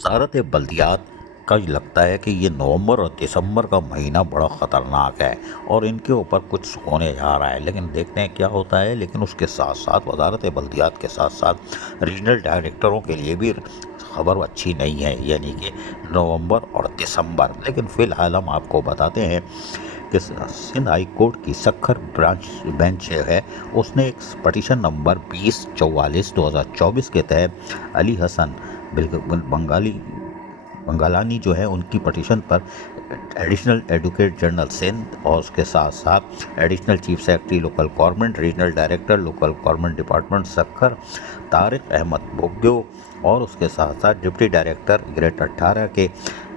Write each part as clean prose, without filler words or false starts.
वजारत बल्दियात का लगता है कि ये नवंबर और दिसंबर का महीना बड़ा ख़तरनाक है और इनके ऊपर कुछ होने जा रहा है, लेकिन देखते हैं क्या होता है। लेकिन उसके साथ साथ वजारत बल्दियात के साथ साथ रीजनल डायरेक्टरों के लिए भी खबर अच्छी नहीं है, यानी कि नवंबर और दिसंबर। लेकिन फ़िलहाल हम आपको बताते हैं कि सिंध हाई कोर्ट की सक्खर बेंच है, उसने एक पटिशन नंबर 2044/2024 के तहत अली हसन बंगालानी जो है उनकी पटिशन पर एडिशनल एडवोकेट जनरल सिंध और उसके साथ साथ additional chief secretary local government, regional director local government department Sukkur Tariq Ahmed Bughio और उसके साथ साथ डिप्टी डायरेक्टर ग्रेड 18 के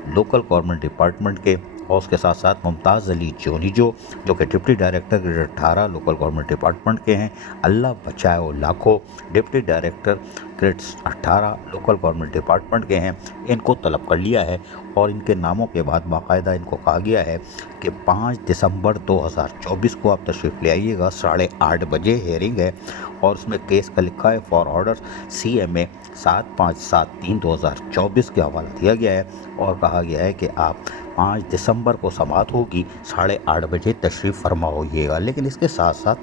लोकल गवर्नमेंट डिपार्टमेंट के और उसके साथ साथ मुमताज़ अली जोनीजो जो कि deputy director grade 18 local government department के हैं, अल्लाह बचाओ लाखो deputy director grade 18 local government department के हैं, इनको तलब कर लिया है। और इनके नामों के बाद बाकायदा इनको कहा गया है कि 5 दिसंबर 2024 को आप तशरीफ़ ले आइएगा, 8:30 बजे हेयरिंग है। और उसमें केस का लिखा है फॉर ऑर्डर CMA 7573/2024 के हवाला दिया गया है और कहा गया है कि आप 5 दिसंबर को समाअत होगी, 8:30 बजे तशरीफ़ फरमा होइएगा। लेकिन इसके साथ साथ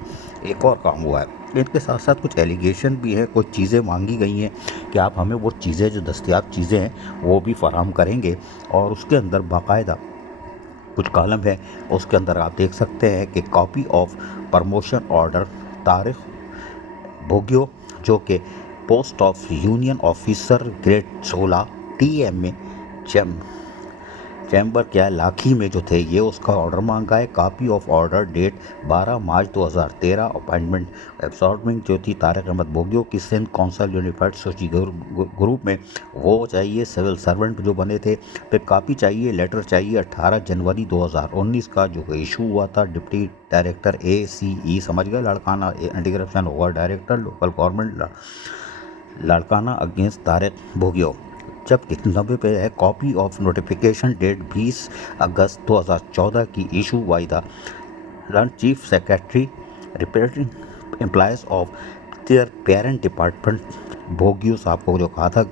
एक और काम हुआ है, इनके साथ साथ कुछ एलिगेशन भी है, कुछ चीज़ें मांगी गई हैं कि आप हमें वो चीज़ें जो दस्तयाब चीज़ें हैं वो भी फराहम करेंगे। और उसके अंदर बाकायदा कुछ कॉलम है, उसके अंदर आप देख सकते हैं कि copy of promotion order Tariq Bughio जो कि post of union officer grade 16 TMA chamber क्या है लाखी में जो थे, ये उसका ऑर्डर मांगा है। Copy of order date 12 March 2013 appointment absorbing जो थी तारिक अहमद बोग्यो की सिंध कौंसल यूनिफाइड सोची ग्रुप में, वो चाहिए। सिविल सर्वेंट जो बने थे, फिर कॉपी चाहिए, लेटर चाहिए 18 जनवरी 2019 का जो इशू हुआ था डिप्टी डायरेक्टर ACE, समझ गए, Larkana anti corruption over director local government Larkana against Tariq Bughio. जब 90 पे है copy of notification date 20 August 2014 की issue by the chief secretary representing employees of their parent department Bughio sahab को जो कहा था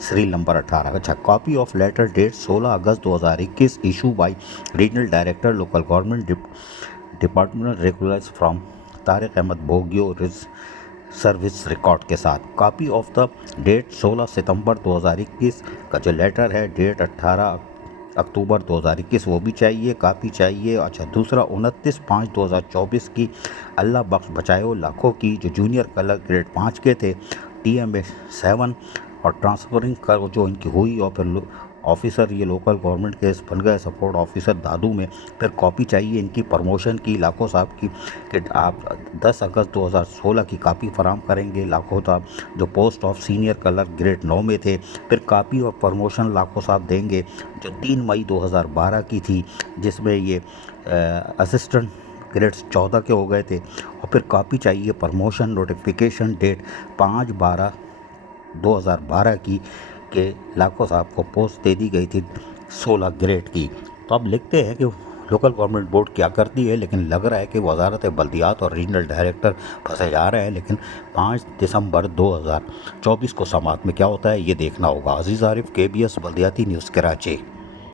सीरियल नंबर 18। अच्छा, copy of letter date 16 August 2021 issue by regional director local government department regulars from Tariq Ahmed Bughio service record के साथ। Copy of the date 16 सितंबर 2021 का जो letter है डेट 18 अक्टूबर 2021 वो भी चाहिए, कॉपी चाहिए। अच्छा, दूसरा 29/5/2024 की अल्लाह बख्श बचाओ लाखों की जो जूनियर कलर ग्रेड 5 के थे TMA 7 और ट्रांसफरिंग कर जो इनकी हुई और फिर ऑफिसर ये लोकल गवर्नमेंट के बन गए सपोर्ट ऑफिसर दादू में। फिर कॉपी चाहिए इनकी प्रमोशन की लाखों साहब की कि आप 10 अगस्त 2016 की कॉपी फराम करेंगे लाखों साहब जो post of senior colour grade 9 में थे। फिर कॉपी और प्रमोशन लाखों साहब देंगे जो 3 मई 2012 की थी, जिसमें ये असिस्टेंट ग्रेड 14 के हो गए थे। और फिर कॉपी चाहिए प्रमोशन नोटिफिकेशन डेट 5/12/2012 की के लाखों साहब को पोस्ट दे दी गई थी 16 ग्रेड की। तो अब लिखते हैं कि लोकल गवर्नमेंट बोर्ड क्या करती है, लेकिन लग रहा है कि वजारत बल्दियात और रीजनल डायरेक्टर फंसे जा रहे हैं। लेकिन 5 दिसंबर 2024 को समाअत में क्या होता है ये देखना होगा। अजीज़ आरिफ, KBS बल्दियाती न्यूज़, कराची।